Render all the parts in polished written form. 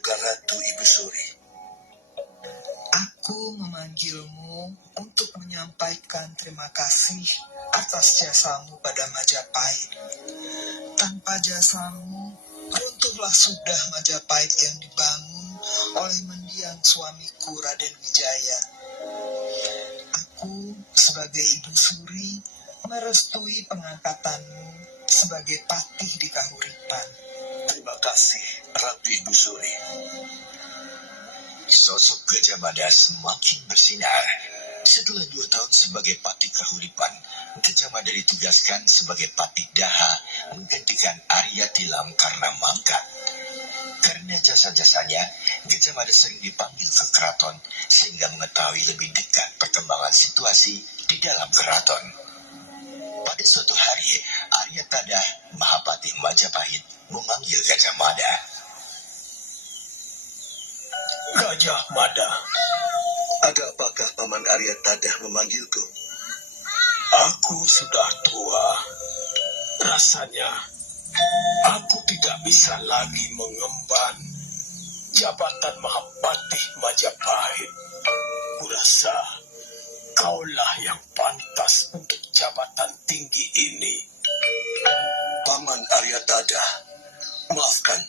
Paduka Ratu Ibu Suri. Aku memanggilmu untuk menyampaikan terima kasih atas jasamu pada Majapahit. Tanpa jasamu, runtuhlah sudah Majapahit yang dibangun oleh mendiang suamiku Raden Wijaya. Aku sebagai Ibu Suri merestui pengangkatanmu sebagai patih di Kahuripan. Terima kasih, Ratu Ibu Suri. Sosok Gajah Mada semakin bersinar. Setelah 2 tahun sebagai patih Kahuripan, Gajah Mada ditugaskan sebagai patih Daha menggantikan Arya Tilam karena mangkat. Karena jasa-jasanya, Gajah Mada sering dipanggil ke keraton sehingga mengetahui lebih dekat perkembangan situasi di dalam keraton. Pada suatu hari, Arya Tadah, Mahapatih Majapahit, memanggil Gajah Mada. Gajah Mada, ada apakah Paman Arya Tadah memanggilku? Aku sudah tua. Rasanya aku tidak bisa lagi mengemban jabatan Mahapatih Majapahit. Kurasa kaulah yang pantas untuk jabatan tinggi ini. Paman Arya Tadah, maafkan,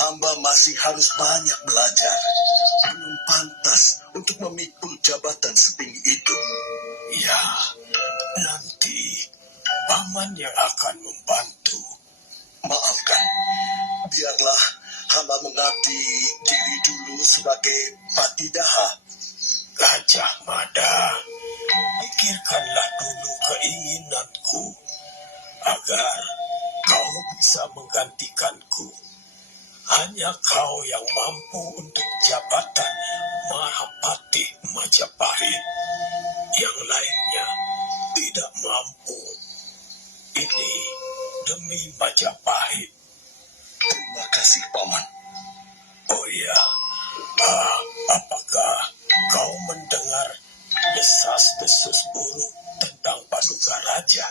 hamba masih harus banyak belajar. Belum pantas untuk memikul jabatan setinggi itu. Ya, nanti paman yang akan membantu. Maafkan, biarlah hamba mengabdi diri dulu sebagai patih Daha. Gajah Mada, pikirkanlah dulu keinginanku agar kau bisa menggantikanku. Hanya kau yang mampu untuk jabatan Mahapatih Majapahit. Yang lainnya tidak mampu. Ini demi Majapahit. Terima kasih, Paman. Oh ya, apakah kau mendengar desas-desus buruk tentang Paduka Raja?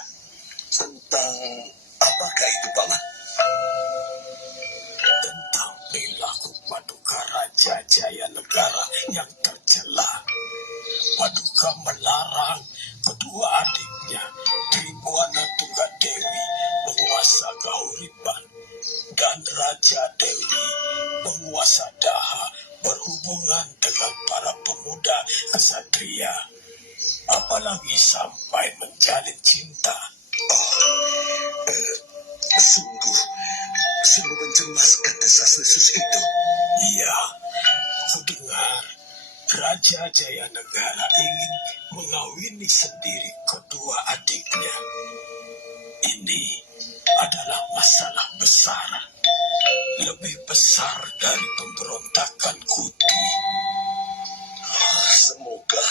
Tentang apakah itu, Paman? Tentang perilaku Paduka Raja Jayanegara yang tercela. Paduka melarang kedua adiknya, Tribuana Tunggadewi, penguasa Kahuripan, dan Raja Dewi, penguasa Daha, berhubungan dengan para pemuda kesatria, apalagi sampai menjalin cinta. Sungguh mencemaskan desas-desus itu. Iya, kudengar Raja Jayanegara ingin mengawini sendiri kedua adiknya. Ini adalah masalah besar, lebih besar dari pemberontakan Kuti. Semoga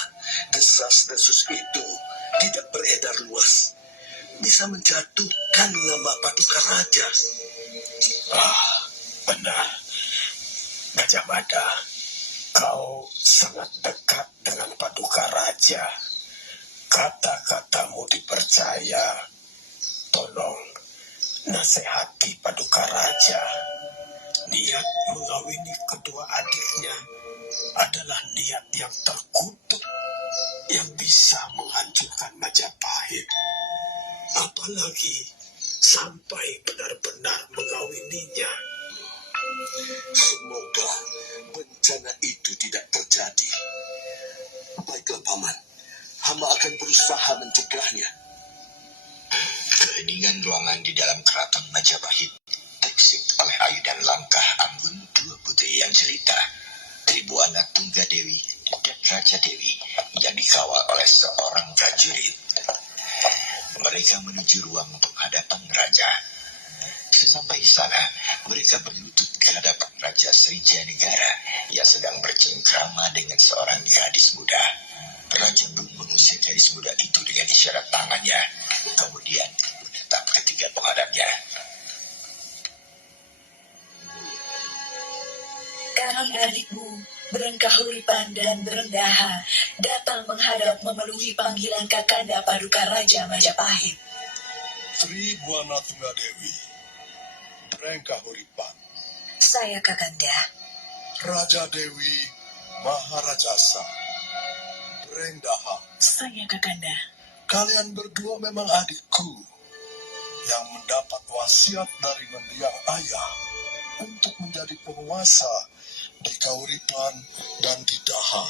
desas-desus itu tidak beredar luas. Bisa menjatuhkan nama Paduka Raja. Benar. Gajah Mada, kau sangat dekat dengan Paduka Raja. Kata-katamu dipercaya. Tolong nasihati Paduka Raja. Niat mengawini kedua adiknya adalah niat yang terkutuk yang bisa menghancurkan Majapahit. Apalagi sampai benar-benar mengawininya. Semoga bencana itu tidak terjadi. Baiklah, Paman. Hamba akan berusaha mencegahnya. Keheningan ruangan di dalam keraton Majapahit terusik oleh ayu dan langkah anggun 2 putri yang jelita, Tribuana Tunggadewi dan Raja Dewi, yang dikawal oleh seorang prajurit. Mereka menuju ruang penghadapan raja. Sesampai di sana, mereka berlutut ke hadapan Raja Srijanegara yang sedang bercengkrama dengan seorang gadis muda. Raja pun mengusir gadis muda itu dengan isyarat tangannya, kemudian menatap ketiga penghadapnya. Kami adikmu, Bereng Kahuripan dan Bereng Daha, datang menghadap memenuhi panggilan Kakanda Paduka Raja Majapahit. Tribuana Tunggadewi, Bereng Kahuripan. Saya Kakanda. Raja Dewi Maharajasa, Brendaha, Saya Kakanda. kalian berdua memang adikku yang mendapat wasiat dari mendiang ayah untuk menjadi penguasa di Kauripan dan di Daha.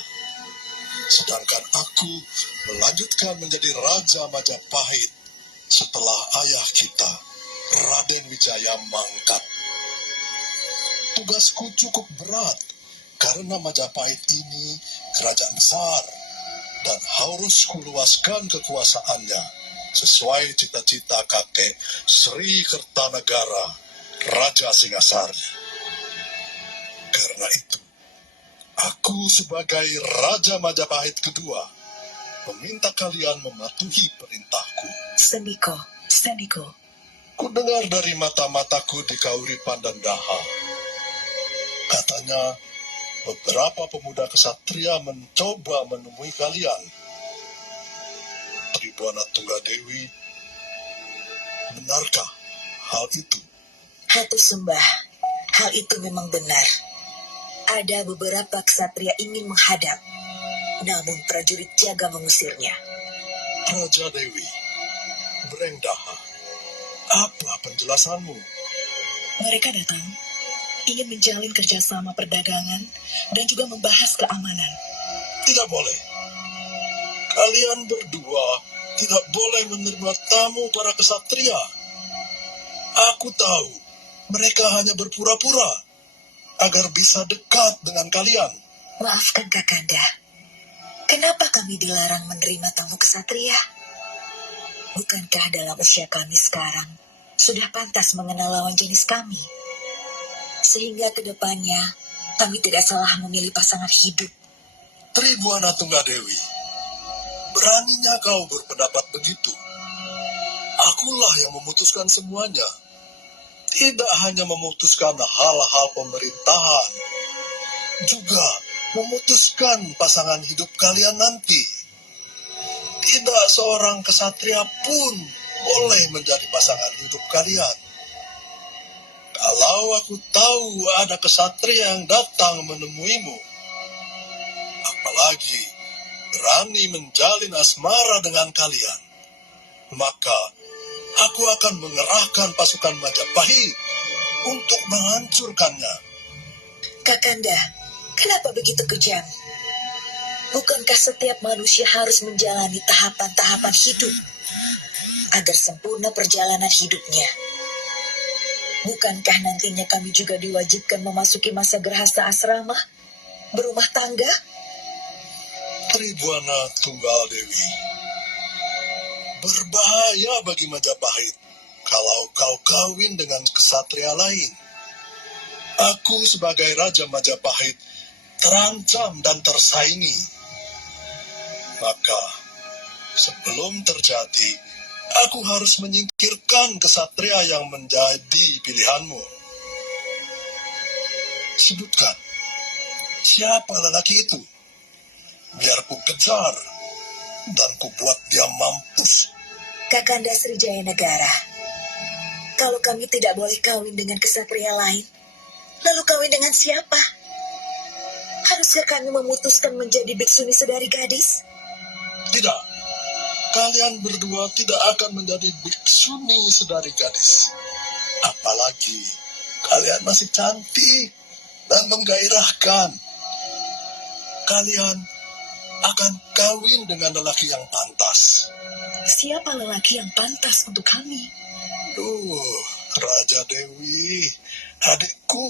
Sedangkan aku melanjutkan menjadi Raja Majapahit setelah ayah kita, Raden Wijaya, mangkat. Tugasku cukup berat karena Majapahit ini kerajaan besar dan harus kuluaskan kekuasaannya sesuai cita-cita kakek Sri Kertanegara, Raja Singasari. Karena itu, aku sebagai Raja Majapahit kedua meminta kalian mematuhi perintahku. Sandiko. Ku dengar dari mata-mataku di Kauripan dan Daha. Katanya, beberapa pemuda kesatria mencoba menemui kalian. Tribuana Tunggadewi, benarkah hal itu? Hatu Sembah, hal itu memang benar. Ada beberapa ksatria ingin menghadap, namun prajurit jaga mengusirnya. Raja Dewi, Brengdaha, apa penjelasanmu? Mereka datang, ingin menjalin kerjasama perdagangan dan juga membahas keamanan. Tidak boleh. Kalian berdua tidak boleh menerima tamu para kesatria. Aku tahu mereka hanya berpura-pura agar bisa dekat dengan kalian. Maafkan Kakanda, kenapa kami dilarang menerima tamu kesatria? Bukankah dalam usia kami sekarang sudah pantas mengenal lawan jenis kami? Sehingga kedepannya kami tidak salah memilih pasangan hidup. Tribuana Tunggadewi, beraninya kau berpendapat begitu. Akulah yang memutuskan semuanya. Tidak hanya memutuskan hal-hal pemerintahan, juga memutuskan pasangan hidup kalian nanti. Tidak seorang kesatria pun boleh menjadi pasangan hidup kalian. Kalau aku tahu ada kesatria yang datang menemuimu, apalagi berani menjalin asmara dengan kalian, maka aku akan mengerahkan pasukan Majapahit untuk menghancurkannya. Kakanda, kenapa begitu kejam? Bukankah setiap manusia harus menjalani tahapan-tahapan hidup agar sempurna perjalanan hidupnya? Bukankah nantinya kami juga diwajibkan memasuki masa gerhasa asrama, berumah tangga? Tribuana Tunggadewi, berbahaya bagi Majapahit kalau kau kawin dengan kesatria lain. Aku sebagai Raja Majapahit terancam dan tersaingi. Maka, sebelum terjadi, aku harus menyingkirkan kesatria yang menjadi pilihanmu. Sebutkan, siapa lelaki itu? Biar ku kejar dan ku buat dia mampus. Kakanda Srijaya Negara, kalau kami tidak boleh kawin dengan kesatria lain, lalu kawin dengan siapa? Haruskah kami memutuskan menjadi biksuni sedari gadis? Tidak, kalian berdua tidak akan menjadi biksuni sedari gadis. Apalagi kalian masih cantik dan menggairahkan. Kalian akan kawin dengan lelaki yang pantas. Siapa lelaki yang pantas untuk kami? Raja Dewi, adikku,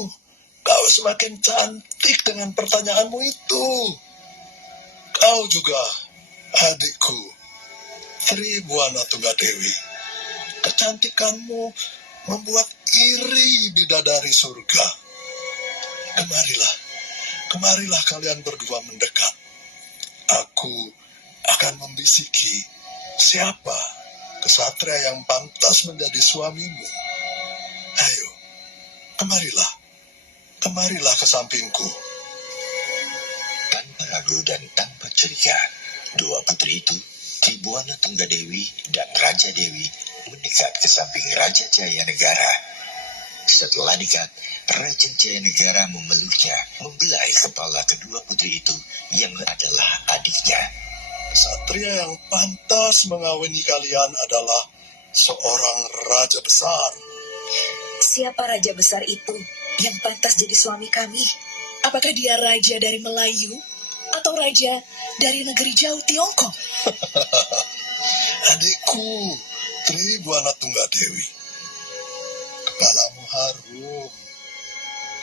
kau semakin cantik dengan pertanyaanmu itu. Kau juga, adikku, Tribuana Tunggadewi. Kecantikanmu membuat iri bidadari surga. Kemarilah kalian berdua mendekat. Aku akan membisiki siapa kesatria yang pantas menjadi suamimu. Ayo, kemarilah ke sampingku. Tanpa ragu dan tanpa curiga, dua putri itu, Tribuana Tunggadewi dan Raja Dewi, mendekat ke samping Raja Jaya Negara. Setelah dekat, Raja Jayanegara memeluknya, membelai kepala kedua putri itu yang adalah adiknya. Kesatria yang pantas mengawini kalian adalah seorang raja besar. Siapa raja besar itu yang pantas jadi suami kami? Apakah dia raja dari Melayu atau raja dari negeri jauh Tiongkok? Adikku, Tribuana Tunggadewi. Kepalamu harum,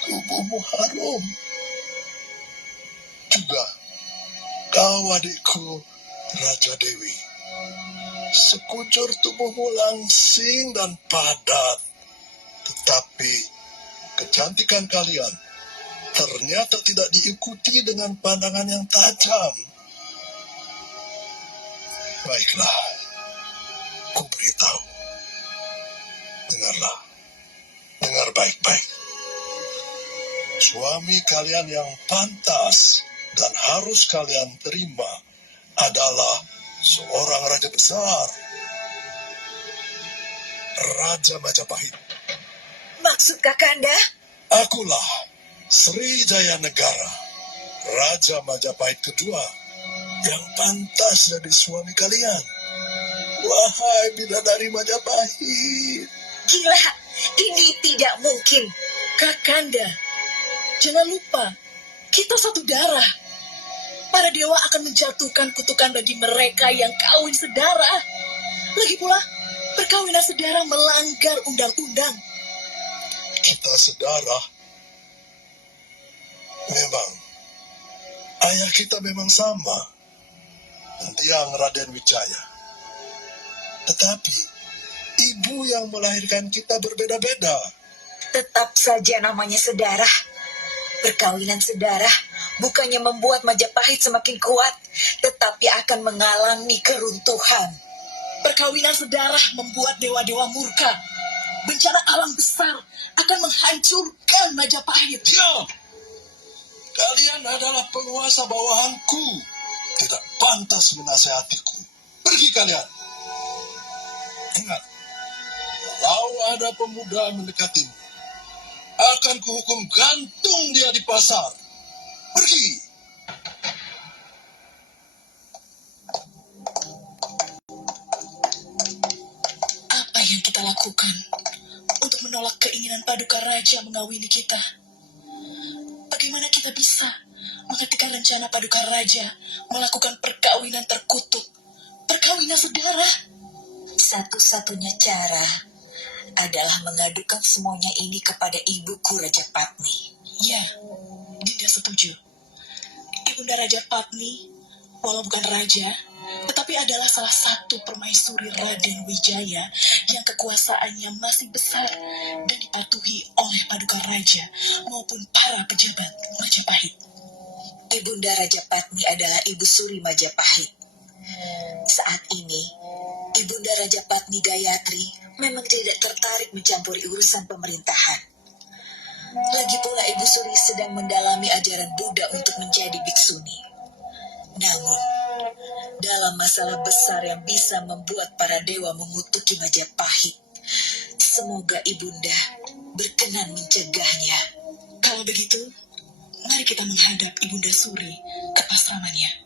tubuhmu harum. Juga kau adikku, Raja Dewi. Sekujur tubuhmu langsing dan padat. Tetapi kecantikan kalian ternyata tidak diikuti dengan pandangan yang tajam. Baiklah, ku beritahu. Dengarlah, dengar baik-baik. Suami kalian yang pantas dan harus kalian terima adalah seorang raja besar, Raja Majapahit. Maksud Kakanda? Akulah Sri Jayanegara, Raja Majapahit kedua, yang pantas jadi suami kalian. Wahai bidadari Majapahit. Gila, ini tidak mungkin. Kakanda, jangan lupa, kita satu darah. Para dewa akan menjatuhkan kutukan bagi mereka yang kawin sedarah. Lagi pula, perkawinan sedarah melanggar undang-undang. Kita sedarah. Memang, ayah kita memang sama, mendiang Raden Wijaya. Tetapi, ibu yang melahirkan kita berbeda-beda. Tetap saja namanya sedarah. Perkawinan sedarah bukannya membuat Majapahit semakin kuat, tetapi akan mengalami keruntuhan. Perkawinan sedarah membuat dewa-dewa murka. Bencana alam besar akan menghancurkan Majapahit. Diam! Kalian adalah penguasa bawahanku. Tidak pantas menasehatiku. Pergi kalian. Ingat, kalau ada pemuda mendekatimu, akan kuhukum gantung dia di pasar. Pergi. Apa yang kita lakukan untuk menolak keinginan Paduka Raja mengawini kita? Bagaimana kita bisa menghentikan rencana Paduka Raja melakukan perkawinan terkutuk, perkawinan sedarah? Satu-satunya cara adalah mengadukan semuanya ini kepada ibuku Raja Patni. Ya, Dinda setuju. Ibunda Raja Patni, walau bukan raja, tetapi adalah salah satu permaisuri Raden Wijaya yang kekuasaannya masih besar dan dipatuhi oleh Paduka Raja maupun para pejabat Majapahit. Ibunda Raja Patni adalah Ibu Suri Majapahit. Saat ini, Ibunda Raja Patni Gayatri memang tidak tertarik mencampuri urusan pemerintahan. Lagi pula Ibu Suri sedang mendalami ajaran Buddha untuk menjadi biksuni. Namun, dalam masalah besar yang bisa membuat para dewa mengutuki Majapahit, semoga Ibunda berkenan mencegahnya. Kalau begitu, mari kita menghadap Ibunda Suri ke asramanya.